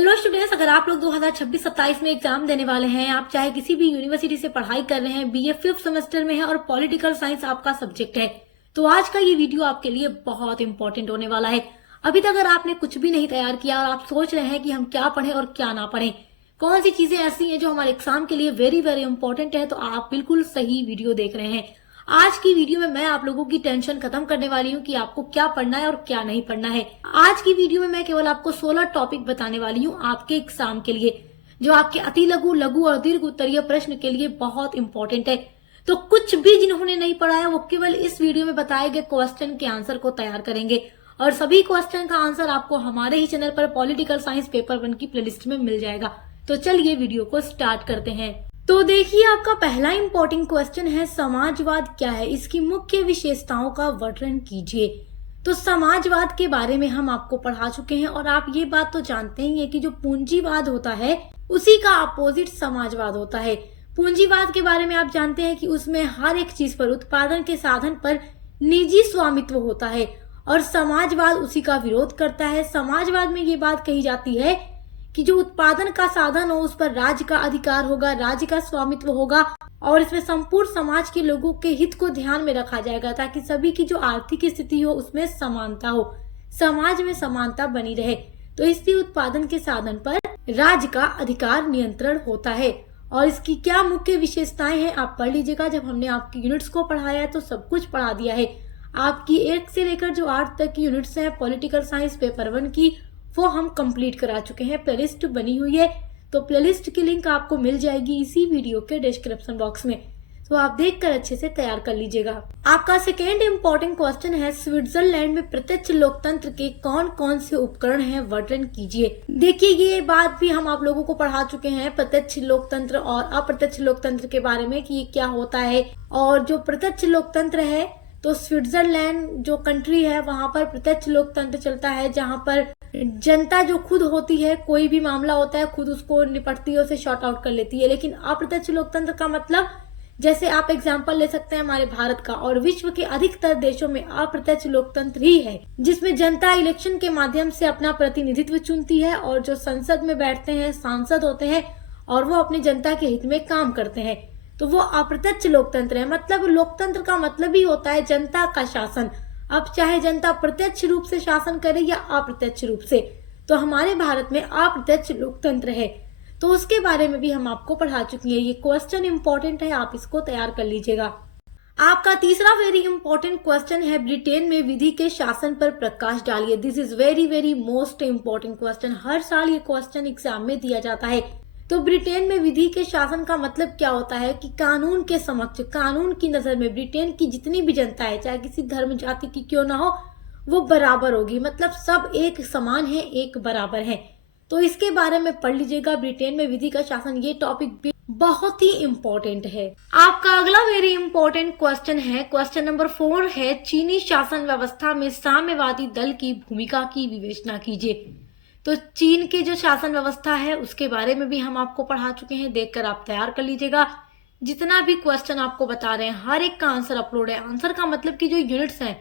Hello students, अगर आप लोग 2026-27 में एग्जाम देने वाले हैं, आप चाहे किसी भी यूनिवर्सिटी से पढ़ाई कर रहे हैं, बीए 5th सेमेस्टर में है और पॉलिटिकल साइंस आपका सब्जेक्ट है, तो आज का ये वीडियो आपके लिए बहुत इंपॉर्टेंट होने वाला है। अभी तक अगर आपने कुछ भी नहीं तैयार किया और आप सोच रहे हैं कि हम क्या पढ़ें और क्या ना पढ़ें, कौन सी चीजें ऐसी हैं जो हमारे एग्जाम के लिए वेरी वेरी इंपॉर्टेंट है, तो आप बिल्कुल सही वीडियो देख रहे हैं। आज की वीडियो में मैं आप लोगों की टेंशन खत्म करने वाली हूँ कि आपको क्या पढ़ना है और क्या नहीं पढ़ना है। आज की वीडियो में मैं केवल आपको 16 टॉपिक बताने वाली हूँ आपके एग्जाम के लिए, जो आपके अति लघु, लघु और दीर्घ उत्तरीय प्रश्न के लिए बहुत इंपॉर्टेंट है। तो कुछ भी जिन्होंने नहीं पढ़ा है वो केवल इस वीडियो में बताए गए क्वेश्चन के आंसर को तैयार करेंगे और सभी क्वेश्चन का आंसर आपको हमारे ही चैनल पर पॉलिटिकल साइंस पेपर 1 की प्लेलिस्ट में मिल जाएगा। तो चलिए वीडियो को स्टार्ट करते हैं। तो देखिए, आपका पहला इंपॉर्टेंट क्वेश्चन है, समाजवाद क्या है, इसकी मुख्य विशेषताओं का वर्णन कीजिए। तो समाजवाद के बारे में हम आपको पढ़ा चुके हैं और आप ये बात तो जानते ही हैं कि जो पूंजीवाद होता है उसी का अपोजिट समाजवाद होता है। पूंजीवाद के बारे में आप जानते हैं कि उसमें हर एक चीज पर, उत्पादन के साधन पर निजी स्वामित्व होता है और समाजवाद उसी का विरोध करता है। समाजवाद में ये बात कही जाती है कि जो उत्पादन का साधन हो उस पर राज्य का अधिकार होगा, राज्य का स्वामित्व होगा और इसमें संपूर्ण समाज के लोगों के हित को ध्यान में रखा जाएगा ताकि सभी की जो आर्थिक स्थिति हो उसमें समानता हो, समाज में समानता बनी रहे। तो इसलिए उत्पादन के साधन पर राज्य का अधिकार नियंत्रण होता है। और इसकी क्या मुख्य विशेषताएं हैं आप पढ़ लीजिएगा। जब हमने आपकी यूनिट्स को पढ़ाया है तो सब कुछ पढ़ा दिया है। आपकी 1 से लेकर जो 8 तक की यूनिट्स हैं पॉलिटिकल साइंस पेपर 1 की, वो हम कंप्लीट करा चुके हैं। प्लेलिस्ट बनी हुई है, तो प्लेलिस्ट की लिंक आपको मिल जाएगी इसी वीडियो के डिस्क्रिप्शन बॉक्स में, तो आप देखकर अच्छे से तैयार कर लीजिएगा। आपका सेकेंड इंपॉर्टेंट क्वेश्चन है, स्विट्जरलैंड में प्रत्यक्ष लोकतंत्र के कौन कौन से उपकरण हैं, वर्णन कीजिए। देखिए, ये बात भी हम आप लोगों को पढ़ा चुके हैं, प्रत्यक्ष लोकतंत्र और अप्रत्यक्ष लोकतंत्र के बारे में कि ये क्या होता है। और जो प्रत्यक्ष लोकतंत्र है तो स्विट्जरलैंड जो कंट्री है वहां पर प्रत्यक्ष लोकतंत्र चलता है, जहां पर जनता जो खुद होती है, कोई भी मामला होता है खुद उसको निपटती है, उसे शॉर्ट आउट कर लेती है। लेकिन अप्रत्यक्ष लोकतंत्र का मतलब, जैसे आप एग्जांपल ले सकते हैं हमारे भारत का, और विश्व के अधिकतर देशों में अप्रत्यक्ष लोकतंत्र ही है, जिसमें जनता इलेक्शन के माध्यम से अपना प्रतिनिधित्व चुनती है और जो संसद में बैठते हैं सांसद होते हैं और वो अपनी जनता के हित में काम करते हैं, तो वो अप्रत्यक्ष लोकतंत्र है। मतलब लोकतंत्र का मतलब ही होता है जनता का शासन। अब चाहे जनता प्रत्यक्ष रूप से शासन करे या अप्रत्यक्ष रूप से, तो हमारे भारत में अप्रत्यक्ष लोकतंत्र है, तो उसके बारे में भी हम आपको पढ़ा चुके हैं। ये क्वेश्चन इंपॉर्टेंट है, आप इसको तैयार कर लीजिएगा। आपका तीसरा वेरी इंपॉर्टेंट क्वेश्चन है, ब्रिटेन में विधि के शासन पर प्रकाश डालिए। This is very very most important question. हर साल ये क्वेश्चन एग्जाम में दिया जाता है। तो ब्रिटेन में विधि के शासन का मतलब क्या होता है कि कानून के समक्ष, कानून की नजर में ब्रिटेन की जितनी भी जनता है, चाहे किसी धर्म जाति की क्यों ना हो, वो बराबर होगी। मतलब सब एक समान है, एक बराबर है। तो इसके बारे में पढ़ लीजिएगा, ब्रिटेन में विधि का शासन, ये टॉपिक भी बहुत ही इम्पोर्टेंट है। आपका अगला वेरी इंपॉर्टेंट क्वेश्चन है, क्वेश्चन नंबर 4 है, चीनी शासन व्यवस्था में साम्यवादी दल की भूमिका की विवेचना कीजिए। तो चीन की जो शासन व्यवस्था है उसके बारे में भी हम आपको पढ़ा चुके हैं, देखकर आप तैयार कर लीजिएगा। जितना भी क्वेश्चन आपको बता रहे हैं हर एक का आंसर अपलोड है। आंसर का मतलब कि जो यूनिट्स हैं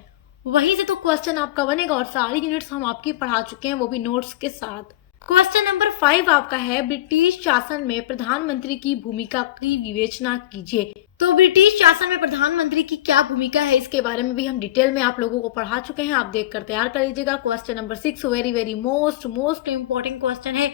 वहीं से तो क्वेश्चन आपका बनेगा और सारी यूनिट्स हम आपकी पढ़ा चुके हैं, वो भी नोट्स के साथ। क्वेश्चन नंबर 5 आपका है, ब्रिटिश शासन में प्रधानमंत्री की भूमिका की विवेचना कीजिए। तो ब्रिटिश शासन में प्रधानमंत्री की क्या भूमिका है, इसके बारे में भी हम डिटेल में आप लोगों को पढ़ा चुके हैं, आप देखकर तैयार कर लीजिएगा। Question number 6 very very most important question है,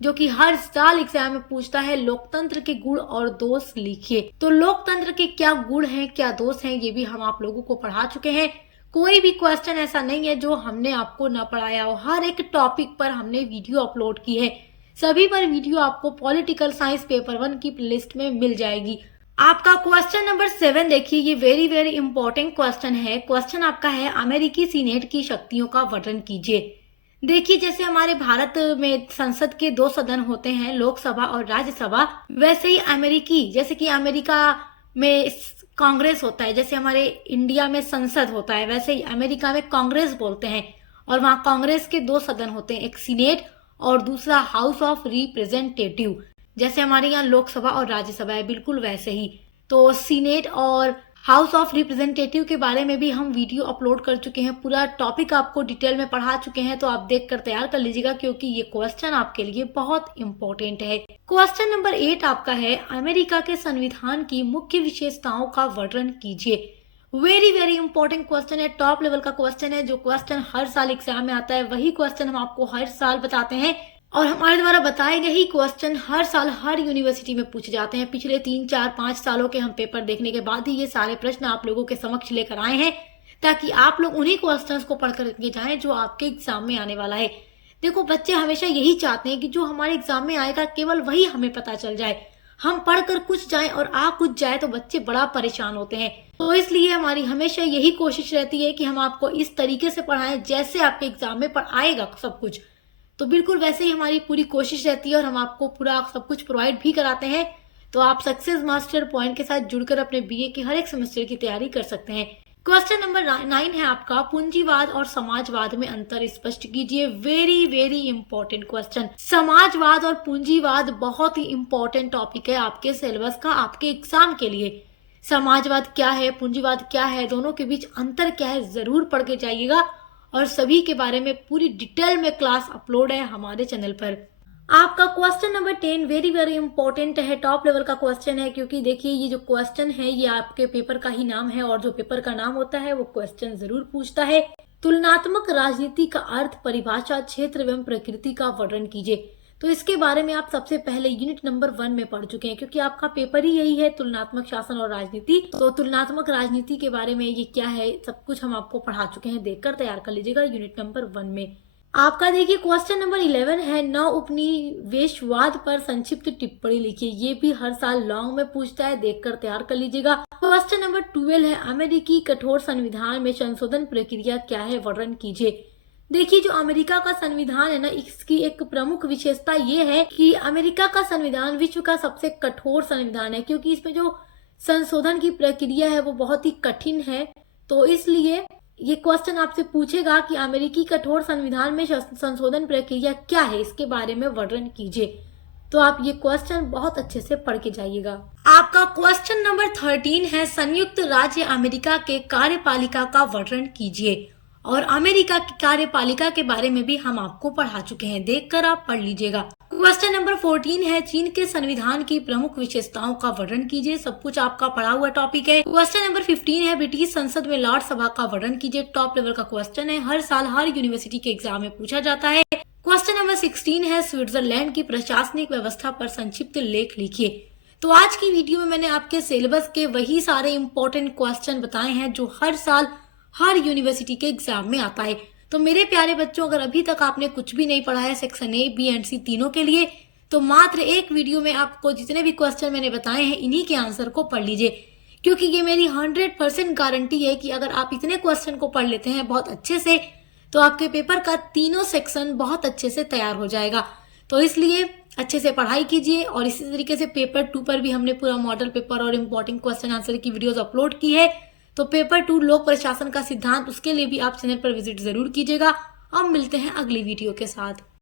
जो कि हर साल एग्जाम में पूछता है, लोकतंत्र के गुण और दोष लिखिए। तो लोकतंत्र के क्या गुण हैं, क्या दोष हैं, ये भी हम आप लोगों को पढ़ा चुके हैं। कोई भी क्वेश्चन ऐसा नहीं है जो हमने आपको न पढ़ाया हो। हर एक टॉपिक पर हमने वीडियो अपलोड की है, सभी पर वीडियो आपको पॉलिटिकल साइंस पेपर 1 की प्लेलिस्ट में मिल जाएगी। आपका क्वेश्चन नंबर 7 देखिए, ये वेरी वेरी इंपॉर्टेंट क्वेश्चन है। क्वेश्चन आपका है, अमेरिकी सीनेट की शक्तियों का वर्णन कीजिए। देखिए, जैसे हमारे भारत में संसद के 2 सदन होते हैं, लोकसभा और राज्यसभा, वैसे ही अमेरिकी, जैसे कि अमेरिका में कांग्रेस होता है, जैसे हमारे इंडिया में संसद होता है, वैसे ही अमेरिका में कांग्रेस बोलते हैं और वहाँ कांग्रेस के 2 सदन होते हैं, एक सीनेट और दूसरा हाउस ऑफ रिप्रेजेंटेटिव। जैसे हमारे यहाँ लोकसभा और राज्यसभा है, बिल्कुल वैसे ही। तो सीनेट और हाउस ऑफ रिप्रेजेंटेटिव के बारे में भी हम वीडियो अपलोड कर चुके हैं, पूरा टॉपिक आपको डिटेल में पढ़ा चुके हैं, तो आप देख कर तैयार कर लीजिएगा क्योंकि ये क्वेश्चन आपके लिए बहुत इंपॉर्टेंट है। क्वेश्चन नंबर 8 आपका है, अमेरिका के संविधान की मुख्य विशेषताओं का वर्णन कीजिए। वेरी वेरी इंपॉर्टेंट क्वेश्चन है, टॉप लेवल का क्वेश्चन है। जो क्वेश्चन हर साल एग्जाम में आता है वही क्वेश्चन हम आपको हर साल बताते हैं और हमारे द्वारा बताए गए ही क्वेश्चन हर साल हर यूनिवर्सिटी में पूछे जाते हैं। पिछले 3, 4, 5 सालों के हम पेपर देखने के बाद ही ये सारे प्रश्न आप लोगों के समक्ष लेकर आए हैं ताकि आप लोग उन्हीं क्वेश्चंस को पढ़ कर जाएं जो आपके एग्जाम में आने वाला है। देखो, बच्चे हमेशा यही चाहते हैं कि जो हमारे एग्जाम में आएगा केवल वही हमें पता चल जाए। हम पढ़कर कुछ जाए और आ कुछ जाए तो बच्चे बड़ा परेशान होते हैं। तो इसलिए हमारी हमेशा यही कोशिश रहती है कि हम आपको इस तरीके से पढ़ाएं जैसे आपके एग्जाम में आएगा सब कुछ। तो बिल्कुल वैसे ही हमारी पूरी कोशिश रहती है और हम आपको पूरा सब कुछ प्रोवाइड भी कराते हैं। तो आप सक्सेस मास्टर पॉइंट के साथ जुड़कर अपने बीए के हर एक सेमेस्टर की तैयारी कर सकते हैं। क्वेश्चन नंबर 9 है आपका, पूंजीवाद और समाजवाद में अंतर स्पष्ट कीजिए। Very very important question. समाजवाद और पूंजीवाद बहुत ही इंपॉर्टेंट टॉपिक है आपके सिलेबस का, आपके एग्जाम के लिए। समाजवाद क्या है, पूंजीवाद क्या है, दोनों के बीच अंतर क्या है, जरूर पढ़ के जाइएगा और सभी के बारे में पूरी डिटेल में क्लास अपलोड है हमारे चैनल पर। आपका question number 10 very very important है, टॉप लेवल का क्वेश्चन है क्योंकि देखिए ये जो क्वेश्चन है ये आपके पेपर का ही नाम है और जो पेपर का नाम होता है वो क्वेश्चन जरूर पूछता है। तुलनात्मक राजनीति का अर्थ, परिभाषा, क्षेत्र एवं प्रकृति का वर्णन कीजिए। तो इसके बारे में आप सबसे पहले यूनिट नंबर 1 में पढ़ चुके हैं क्योंकि आपका पेपर ही यही है, तुलनात्मक शासन और राजनीति। तो तुलनात्मक राजनीति के बारे में ये क्या है सब कुछ हम आपको पढ़ा चुके हैं, देखकर तैयार कर लीजिएगा यूनिट नंबर 1 में। आपका देखिए क्वेश्चन नंबर 11 है, नव उपनिवेशवाद पर संक्षिप्त टिप्पणी लिखिए। ये भी हर साल लॉन्ग में पूछता है, देखकर तैयार कर लीजिएगा। क्वेश्चन नंबर 12 है, अमेरिकी कठोर संविधान में संशोधन प्रक्रिया क्या है, वर्णन कीजिए। देखिए जो अमेरिका का संविधान है ना, इसकी एक प्रमुख विशेषता ये है कि अमेरिका का संविधान विश्व का सबसे कठोर संविधान है क्योंकि इसमें जो संशोधन की प्रक्रिया है वो बहुत ही कठिन है। तो इसलिए ये क्वेश्चन आपसे पूछेगा कि अमेरिकी कठोर संविधान में संशोधन प्रक्रिया क्या है, इसके बारे में वर्णन कीजिए। तो आप ये क्वेश्चन बहुत अच्छे से पढ़ के जाइएगा। आपका क्वेश्चन नंबर 13 है, संयुक्त राज्य अमेरिका के कार्यपालिका का वर्णन कीजिए। और अमेरिका की कार्यपालिका के बारे में भी हम आपको पढ़ा चुके हैं, देखकर आप पढ़ लीजिएगा। क्वेश्चन नंबर 14 है, चीन के संविधान की प्रमुख विशेषताओं का वर्णन कीजिए। सब कुछ आपका पढ़ा हुआ टॉपिक है। क्वेश्चन नंबर 15 है, ब्रिटिश संसद में लॉर्ड सभा का वर्णन कीजिए। टॉप लेवल का क्वेश्चन है, हर साल हर यूनिवर्सिटी के एग्जाम में पूछा जाता है। क्वेश्चन नंबर 16 है, स्विट्जरलैंड की प्रशासनिक व्यवस्था पर संक्षिप्त लेख लिखिए। तो आज की वीडियो में मैंने आपके सिलेबस के वही सारे इंपॉर्टेंट क्वेश्चन बताए हैं जो हर साल हर यूनिवर्सिटी के एग्जाम में आता है। तो मेरे प्यारे बच्चों, अगर अभी तक आपने कुछ भी नहीं पढ़ा है सेक्शन ए, बी एंड सी तीनों के लिए, तो मात्र एक वीडियो में आपको जितने भी क्वेश्चन मैंने बताए हैं इन्हीं के आंसर को पढ़ लीजिए क्योंकि ये मेरी 100% गारंटी है कि अगर आप इतने क्वेश्चन को पढ़ लेते हैं बहुत अच्छे से तो आपके पेपर का तीनों सेक्शन बहुत अच्छे से तैयार हो जाएगा। तो इसलिए अच्छे से पढ़ाई कीजिए और इसी तरीके से पेपर 2 पर भी हमने पूरा मॉडल पेपर और इम्पोर्टेंट क्वेश्चन आंसर की वीडियोस अपलोड की है। तो पेपर 2 लोक प्रशासन का सिद्धांत, उसके लिए भी आप चैनल पर विजिट जरूर कीजिएगा। अब मिलते हैं अगली वीडियो के साथ।